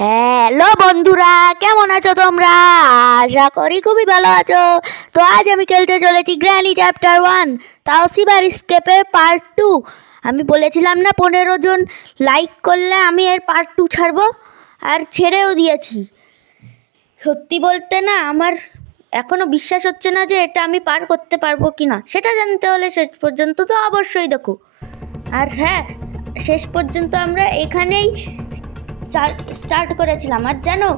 Hello বন্ধুরা, কেমন আছো তোমরা? আশা করি খুবই ভালো আছো। তো আজ আমি খেলতে চলেছি গ্র্যানি চ্যাপ্টার 1, তাও সিভার স্কেপের পার্ট 2। আমি বলেছিলাম না 15 জন লাইক করলে আমি এর পার্ট 2 ছাড়বো, আর ছেড়েও দিয়েছি। সত্যি বলতে না আমার এখনও বিশ্বাস হচ্ছে না যে এটা আমি পার করতে পারবো কি না। সেটা জানতে হলে শেষ পর্যন্ত তো অবশ্যই দেখো। আর হ্যাঁ, শেষ পর্যন্ত আমরা এখানেই স্টার্ট করেছিলাম। আর জানো,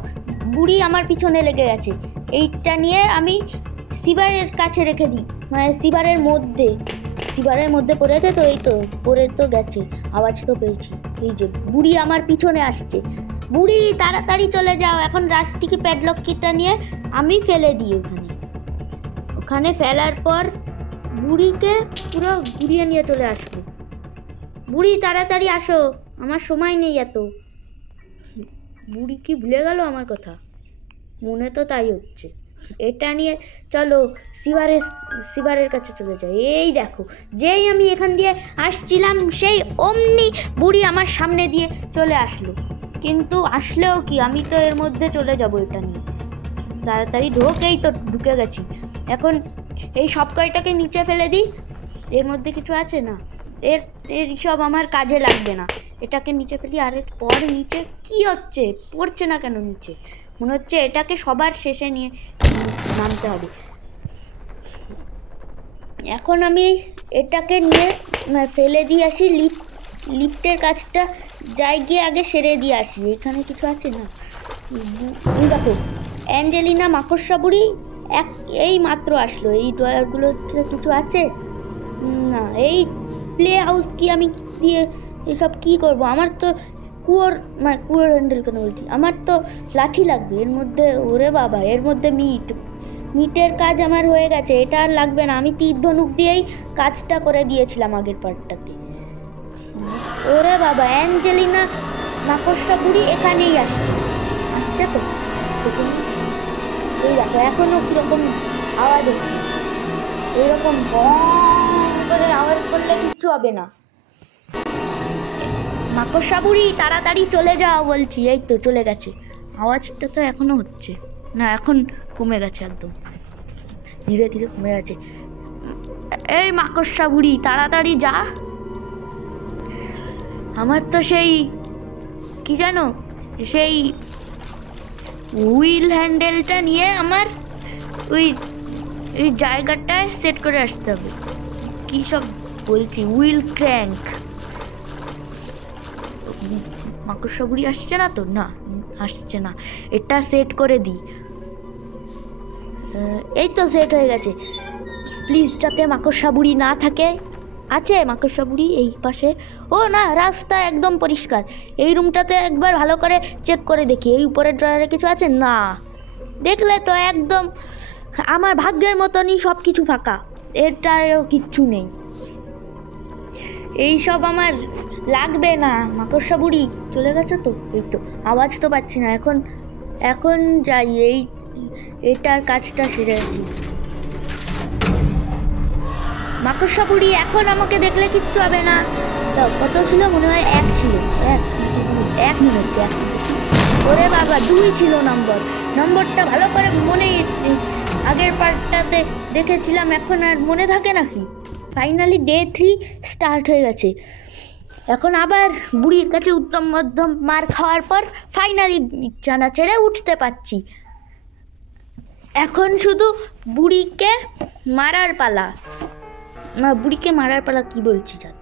বুড়ি আমার পিছনে লেগে গেছে। এইটা নিয়ে আমি সিভারের কাছে রেখে দিই, মানে সিভারের মধ্যে পড়েছে। তো এই তো পড়ে তো গেছে, আওয়াজ তো পেয়েছি। এই যে বুড়ি আমার পিছনে আসছে। বুড়ি তাড়াতাড়ি চলে যাও। এখন রাস্টিকে প্যাডলক কিটা নিয়ে আমি ফেলে দিই ওখানে ফেলার পর বুড়িকে পুরো ঘুরিয়ে নিয়ে চলে আসবো। বুড়ি তাড়াতাড়ি আসো, আমার সময় নেই এত। বুড়ি কি ভুলে গেল আমার কথা? মনে তো তাই হচ্ছে। এটা নিয়ে চলো সিভারের কাছে চলে যাই। এই দেখো, যেই আমি এখান দিয়ে আসছিলাম সেই অমনি বুড়ি আমার সামনে দিয়ে চলে আসলো। কিন্তু আসলেও কি, আমি তো এর মধ্যে চলে যাব। এটা নিয়ে তাড়াতাড়ি ঢোকেই তো ঢুকে গেছি। এখন এই সব কয়টাকে নিচে ফেলে দিই। এর মধ্যে কিছু আছে না, এর সব আমার কাজে লাগবে না। এটাকে নিচে ফেলি। আর পর নিচে কি হচ্ছে, পড়ছে না কেন নিচে? মনে হচ্ছে এটাকে সবার শেষে নিয়ে নামতে হবে। এখন আমি এটাকে নিয়ে ফেলে দিয়ে আসি। লিফটের কাজটা যাই গিয়ে আগে সেরে দিয়ে আসি। এখানে কিছু আছে না। দেখো, অ্যাঞ্জেলিনা মাকড়সা বুড়ি এই মাত্র আসলো। এই ড্রয়ারগুলো কিছু আছে না। এই প্লে হাউস কি আমি দিয়ে এসব কি করব? আমার তো কুয়োর হ্যান্ডেল কেন বলছি, আমার তো লাঠি লাগবে। এর মধ্যে ওরে বাবা, এর মধ্যে মিটের কাজ আমার হয়ে গেছে। এটা আর লাগবে না। আমি তীর ধনুক দিয়েই কাজটা করে দিয়েছিলাম আগের পার্টটাতে। ওরে বাবা, অ্যাঞ্জেলিনা মাকড়সা বুড়ি এখানেই আসছে তো। এই দেখো, এখনো কিরকম আওয়াজ হচ্ছে। এইরকম করে আওয়াজ করলে কিচ্ছু হবে না। মাকড়সা বুড়ি তাড়াতাড়ি চলে যাও বলছি। এই তো চলে গেছে। আওয়াজটা তো এখনো হচ্ছে না, এখন কমে গেছে, একদম ধীরে ধীরে কমে গেছে। এই মাকড়সা বুড়ি তাড়াতাড়ি যা। আমার তো সেই কি জানো, সেই হুইল হ্যান্ডেলটা নিয়ে আমার ওই জায়গাটায় সেট করে আসতে হবে। কি সব বলছি, হুইল ক্র্যাঙ্ক। মাকড়সা বুড়ি আসছে না তো? না, আসছে না। এটা সেট করে দিই। এই তো সেট হয়ে গেছে। প্লিজ যাতে মাকড়সা বুড়ি না থাকে। আছে মাকড়সা বুড়ি এই পাশে? ও না, রাস্তা একদম পরিষ্কার। এই রুমটাতে একবার ভালো করে চেক করে দেখি। এই উপরের ড্রয়ারে কিছু আছে না? দেখলে তো একদম আমার ভাগ্যের মতনই সব কিছু ফাঁকা। এটাও কিচ্ছু নেই। এই সব আমার লাগবে না। মাকড়সা বুড়ি চলে গেছে তো? এই তো আওয়াজ তো পাচ্ছি না। এখন যাই, এটার কাজটা সেরে আসি। মাকড়সা বুড়ি এখন আমাকে দেখলে কিচ্ছু হবে না। কত ছিল? মনে হয় 1 ছিল। 1 মনে হচ্ছে। ওরে বাবা, 2 ছিল নম্বরটা ভালো করে মনে, আগের পার্টটাতে দেখেছিলাম। এখন আর মনে থাকে নাকি? ফাইনালি ডে 3 স্টার্ট হয়ে গেছে। এখন আবার বুড়ির কাছে উত্তম মধ্যম মার খাওয়ার পর ফাইনালি বিছানা ছেড়ে উঠতে পারছি। এখন শুধু বুড়িকে মারার পালা। কি বলছি জাত,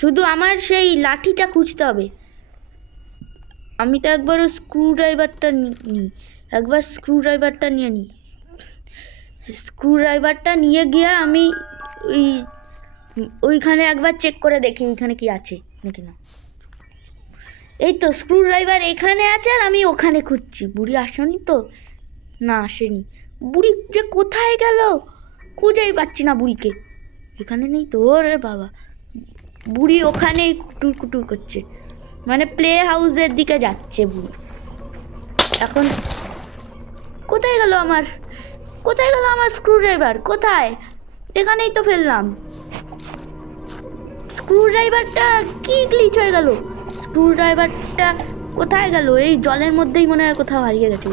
শুধু আমার সেই লাঠিটা খুঁজতে হবে। আমি তো একবার স্ক্রুড্রাইভারটা নিয়ে নিই। স্ক্রুড্রাইভারটা নিয়ে গিয়ে আমি ওইখানে একবার চেক করে দেখি ওইখানে কি আছে নাকি না। এই তো স্ক্রুড্রাইভার এখানে আছে, আর আমি ওখানে খুঁজছি। বুড়ি আসেনি তো? না, আসেনি। বুড়ি যে কোথায় গেল, খুঁজেই পাচ্ছি না বুড়িকে। এখানে নেই তো। ওরে বাবা, বুড়ি ওখানেই কুটুর করছে, মানে প্লে হাউসের দিকে যাচ্ছে বুড়ি। এখন কোথায় গেল আমার স্ক্রুড্রাইভার? কোথায়? এখানেই তো ফেললাম। স্ক্রুড্রাইভারটা কি গ্লিচ হয়ে গেল? স্ক্রুড্রাইভারটা কোথায় গেল? এই জলের মধ্যেই মনে হয় কোথাও হারিয়ে গেছে।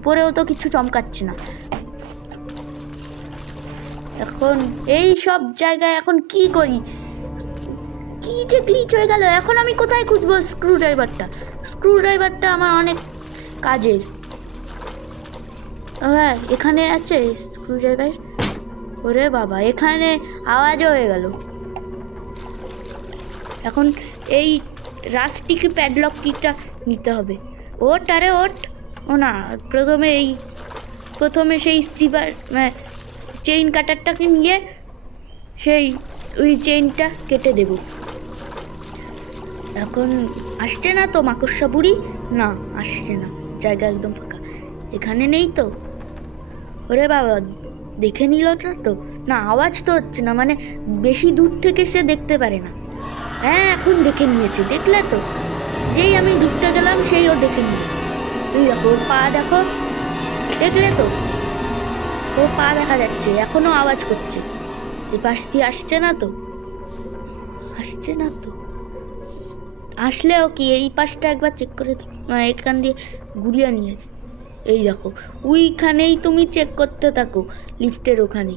উপরেও তো কিছু চমকাচ্ছে না। এখন এই সব জায়গায় এখন কি করি? কি যে গ্লিচ হয়ে গেল। এখন আমি কোথায় খুঁজবো স্ক্রুড্রাইভারটা আমার অনেক কাজের। হ্যাঁ, এখানে আছে স্ক্রুড্রাইভার। ওরে বাবা, এখানে আওয়াজও হয়ে গেল। এখন এই রাস্টিক প্যাডলক কিটা নিতে হবে। ওট, আরে ওট। ও না, প্রথমে সেই চেইন কাটারটাকে নিয়ে ওই চেইনটা কেটে দেব। এখন আসছে না তো মাকড়সা বুড়ি? না, আসছে না। জায়গা একদম ফাঁকা। এখানে নেই তো? ওরে বাবা, দেখে নিল তো? না, আওয়াজ তো হচ্ছে না, মানে বেশি দূর থেকে সে দেখতে পারে না। হ্যাঁ, এখন দেখে নিয়েছে, দেখলে তো? যেই আমি ঢুকতে গেলাম সেই ও দেখে নিল। ওই দেখো, পা দেখো, দেখলে তো? ও পা দেখা যাচ্ছে, এখনো আওয়াজ করছে। এই পাশ দিয়ে আসছে না তো? আসলেও কি এই পাশটা একবার চেক করে এখান দিয়ে ঘুরিয়ে নিয়েছে। এই দেখো, ওইখানেই তুমি চেক করতে থাকো, লিফটের ওখানে।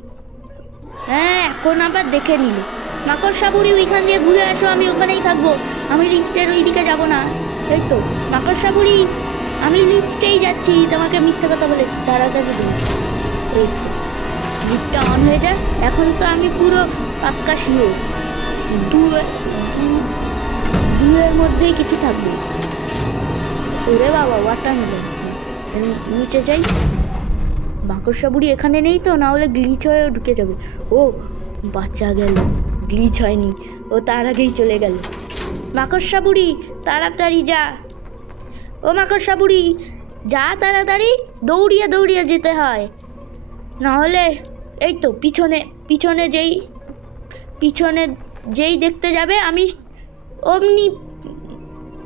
হ্যাঁ, এখন আবার দেখে নিল। মাকড়সা বুড়ি, ওইখান দিয়ে ঘুরে আসো, আমি ওখানেই থাকবো। আমি লিফটের ওই দিকে যাবো না। এই তো মাকড়সা বুড়ি, আমি লিফটেই যাচ্ছি। তোমাকে মিথ্যা কথা বলেছি, তাড়াতাড়ি দিন। এই তো লিফটটা অন হয়ে যায়। এখন তো আমি পুরো পাক্কা শিওর দুয়ের মধ্যেই কিছু থাকবে। ওরে বাবা, ওয়াটারমেলন। নিচে যাই। মাকড়সা বুড়ি এখানে নেই তো, না হলে গ্লিচ হয়ে ঢুকে যাবে। ও বাচ্চা গেল, গ্লিচ হয়নি, ও তার আগেই চলে গেল। মাকড়সা বুড়ি তাড়াতাড়ি যা। ও মাকড়সা বুড়ি যা, তাড়াতাড়ি দৌড়িয়ে যেতে হয়, না হলে এই তো পিছনে যেই দেখতে যাবে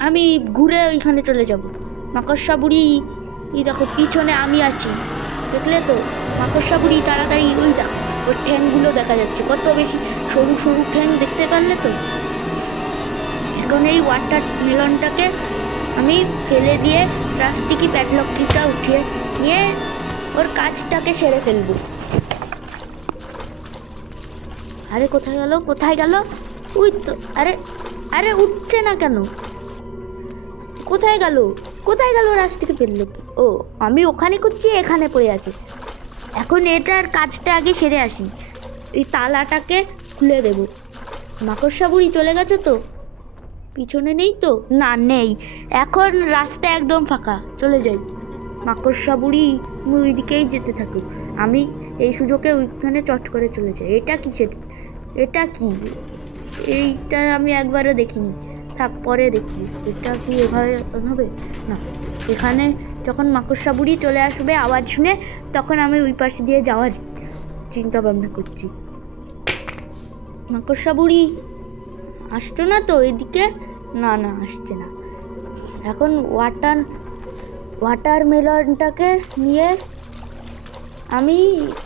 আমি ঘুরে ওইখানে চলে যাব। মাকড়সা বুড়ি, এই দেখো পিছনে আমি আছি, দেখলে তো? মাকড়সা বুড়ি তাড়াতাড়ি, ওই দেখো ওর ঠ্যাংগুলো দেখা যাচ্ছে, কত বেশি সরু সরু ঠ্যাং, দেখতে পারলে তো? এখন এই ওয়াটারমেলনটাকে আমি ফেলে দিয়ে প্লাস্টিকি প্যাডলকটা উঠিয়ে নিয়ে ওর কাজটাকে সেরে ফেলবো। আরে কোথায় গেল? ওই তো, আরে উঠছে না কেন? কোথায় গেল রাস্তাকে ফেললো কি? ও, আমি ওখানে করছি, এখানে পড়ে আছে। এখন এটার কাজটা আগে সেরে আসি। এই তালাটাকে খুলে দেব। মাকড়সা বুড়ি চলে গেছে তো? পিছনে নেই তো? না, নেই। এখন রাস্তা একদম ফাঁকা, চলে যাই। মাকড়সা বুড়ি, তুমি ওই দিকেই যেতে থাকো, আমি এই সুযোগে ওইখানে চট করে চলে যাই। এটা কি? এইটা আমি একবারও দেখিনি। থাক, পরে দেখি। এটা কি এভাবে হবে? না, এখানে যখন মাকড়সা বুড়ি চলে আসবে আওয়াজ শুনে, তখন আমি ওই পাশে দিয়ে যাওয়ার চিন্তা ভাবনা করছি। মাকড়সা বুড়ি আসতো না তো এদিকে? না, আসছে না। এখন ওয়াটারমেলনটাকে নিয়ে আমি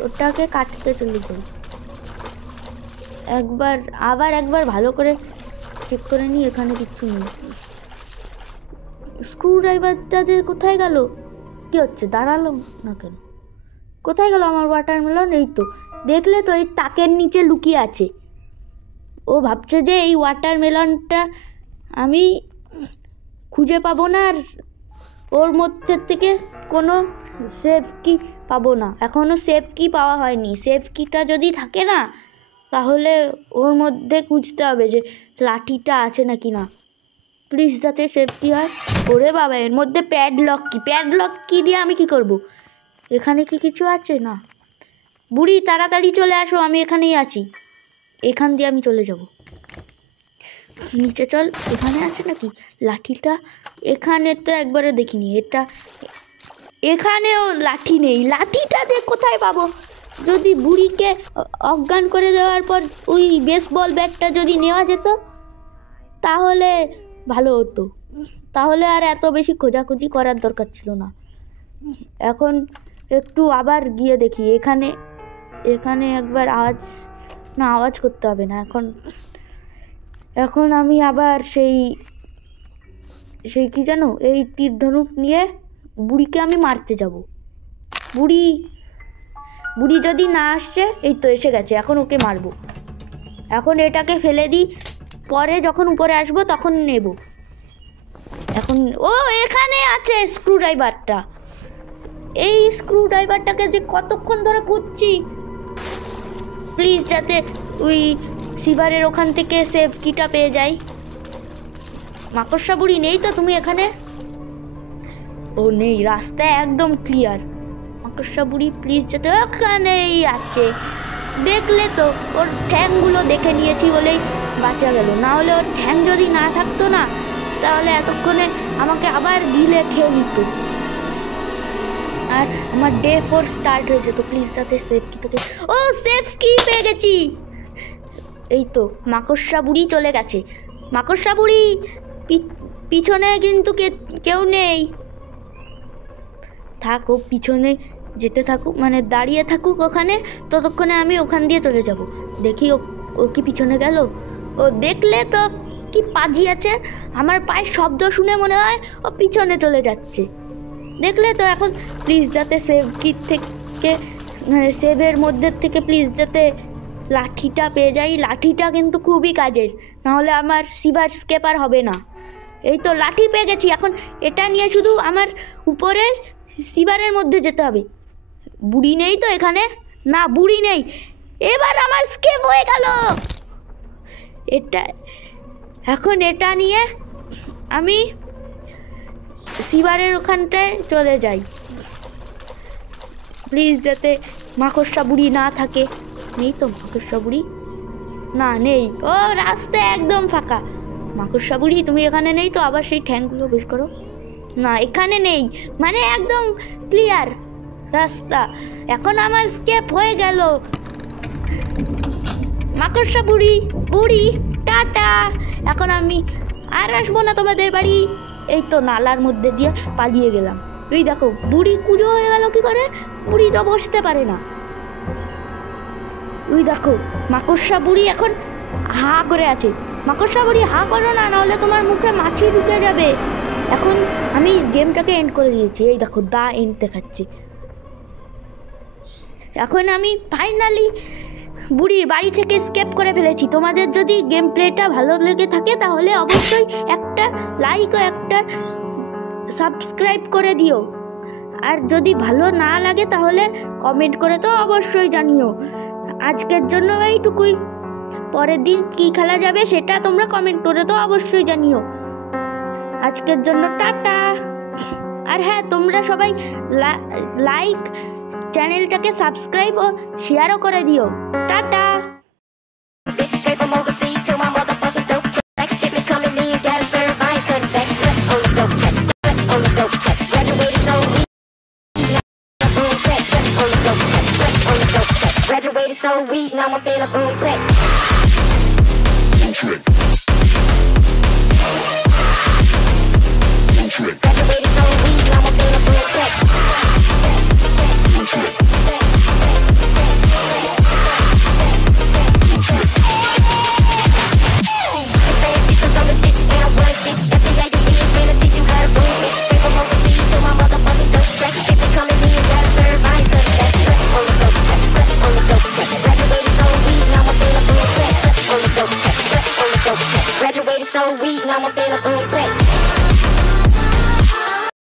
ওটাকে কাটতে চলে যাই। একবার ভালো করে চেক করে নিই, এখানে কিচ্ছু নেই। স্ক্রুড্রাইভারটা যে কোথায় গেল? কি হচ্ছে, দাঁড়ালো না কেন? কোথায় গেল আমার ওয়াটারমেলন? এই তো, দেখলে তো? এই তাকের নিচে লুকিয়ে আছে। ও ভাবছে যে এই ওয়াটারমেলনটা আমি খুঁজে পাবো না, আর ওর মধ্যে থেকে কোনো সেফ কি পাবো না। এখনও সেফ কি পাওয়া হয়নি। সেফ কিটা যদি থাকে না, তাহলে ওর মধ্যে খুঁজতে হবে যে লাঠিটা আছে নাকি না। প্লিজ যাতে সেফ কি হয়। ওরে বাবা, এর মধ্যে প্যাডলক কি দিয়ে আমি কি করব? এখানে কি কিছু আছে? না। বুড়ি তাড়াতাড়ি চলে আসো, আমি এখানেই আছি। এখান দিয়ে আমি চলে যাব। নিচে চল, এখানে আছে নাকি লাঠিটা? এখানে তো একবারও দেখিনি। এখানেও লাঠি নেই। লাঠিটা দিয়ে কোথায় পাবো? যদি বুড়িকে অজ্ঞান করে দেওয়ার পর ওই বেসবল ব্যাটটা যদি নেওয়া যেত, তাহলে ভালো হতো। তাহলে আর এত বেশি খোঁজাখুঁজি করার দরকার ছিল না। এখন একটু আবার গিয়ে দেখি। এখানে একবার আওয়াজ করতে হবে না। এখন আমি আবার সেই সেই কি জানো, এই তীর ধনুক নিয়ে বুড়িকে আমি মারতে যাব। বুড়ি যদি না আসছে, এই তো এসে গেছে, এখন ওকে মারবো। এখন এটাকে ফেলে দিই, পরে যখন উপরে আসবো তখন নেব। এখন ও এখানে আছে স্ক্রু ড্রাইভারটা। এই স্ক্রু ড্রাইভারটাকে যে কতক্ষণ ধরে খুঁজছি। প্লিজ যাতে ওই সিভারের ওখান থেকে সেভ কিটা পেয়ে যাই। মাকড়সা বুড়ি নেই তো তুমি এখানে? ও নেই, রাস্তা একদম ক্লিয়ার। মাকড়সা বুড়ি প্লিজ যাতে ওখানেই আছে। দেখলে তো, ওর ঠ্যাংগুলো দেখে নিয়েছি বলেই বাঁচা গেল, না হলে ওর ঠ্যাং যদি না থাকতো না, তাহলে এতক্ষণে আমাকে আবার গিলে খেয়ে নিত। আর আমার ডে 4 স্টার্ট হয়েছে, তো প্লিজ যাতে সেফ কি থেকে। ও সেফ কি পেয়ে গেছি। এই তো মাকড়সা বুড়ি চলে গেছে। মাকড়সা বুড়ি পিছনে কিন্তু কেউ নেই। থাক, ও পিছনে যেতে থাকুক, মানে দাঁড়িয়ে থাকুক ওখানে, ততক্ষণে আমি ওখান দিয়ে চলে যাব। দেখি ও কি পিছনে গেল। ও দেখলে তো কি পাজি আছে, আমার পায়ের শব্দ শুনে মনে হয় ও পিছনে চলে যাচ্ছে। দেখলে তো, এখন প্লিজ যাতে সেভ কিট থেকে, মানে সেভের মধ্যে থেকে প্লিজ যাতে লাঠিটা পেয়ে যাই। লাঠিটা কিন্তু খুবই কাজের, নাহলে আমার সিভার স্কেপার হবে না। এই তো লাঠি পেয়ে গেছি। এখন এটা নিয়ে শুধু আমার উপরে সিভারের মধ্যে যেতে হবে। বুড়ি নেই তো এখানে? না, বুড়ি নেই। এবার আমার স্কেপ হয়ে গেল। এখন এটা নিয়ে আমি সিভারের ওখানটায় চলে যাই। প্লিজ যাতে মাকড়সা বুড়ি না থাকে। নেই তো মাকড়সা বুড়ি? না নেই। ও রাস্তা একদম ফাঁকা। মাকড়সা বুড়ি তুমি এখানে নেই তো? আবার সেই ঠ্যাংগুলো বের করো। না, এখানে নেই, মানে একদম ক্লিয়ার রাস্তা। এখন আমার স্কেপ হয়ে গেল। মাকড়সা বুড়ি টাটা। এখন আমি আর আসবো না তোমাদের বাড়ি। এই তো নালার মধ্যে দিয়ে পালিয়ে গেলাম। এই দেখো বুড়ি কুজো হয়ে গেল কি করে? বুড়ি তো বসতে পারে না। ওই দেখো মাকড়সা বুড়ি এখন হা করে আছে। মাকড়সা বুড়ি হা করো না, নাহলে তোমার মুখে মাছি ঢুকে যাবে। এখন আমি গেমটাকে এন্ড করে দিয়েছি। এই দেখো দা এন্ড দেখাচ্ছে। এখন আমি ফাইনালি বুড়ির বাড়ি থেকে স্কেপ করে ফেলেছি। তোমাদের যদি গেম প্লেটা ভালো লেগে থাকে তাহলে অবশ্যই একটা লাইক ও একটা সাবস্ক্রাইব করে দিও। আর যদি ভালো না লাগে তাহলে কমেন্ট করে তো অবশ্যই জানিও। আজকের জন্য এইটুকুই। পরের দিন কি খেলা যাবে সেটা তোমরা কমেন্ট করে তো অবশ্যই জানিও। আজকের জন্য টাটা। আর হ্যাঁ, তোমরা সবাই লাইক, চ্যানেলটাকে সাবস্ক্রাইব ও শেয়ারও করে দিও। Tata. Graduated so weak, now I'm feeling boom click.